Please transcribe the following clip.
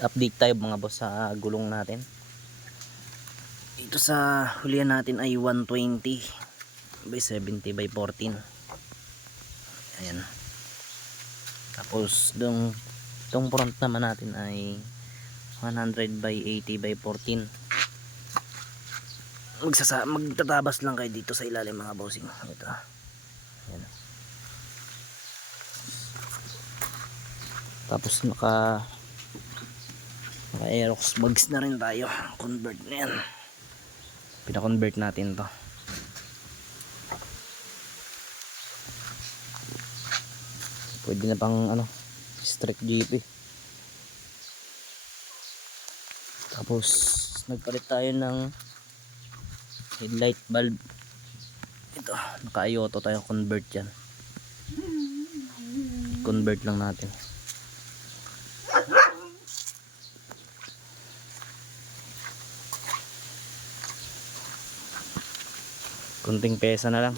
Update tayo mga boss sa gulong natin. Ito sa hulihan natin ay 120 by 70 by 14. Ayan. Tapos itong front naman natin ay 100 by 80 by 14. Magtatabas lang kayo dito sa ilalim mga bossing. Ito. Ayan. Tapos naka Aerox bags na rin tayo. Convert na yan. Pina-convert natin to. Pwede na pang strict GP. Tapos nagpalit tayo ng headlight bulb. Ito, naka-Iota tayo convert yan. Convert lang natin. Kunting pesa na lang.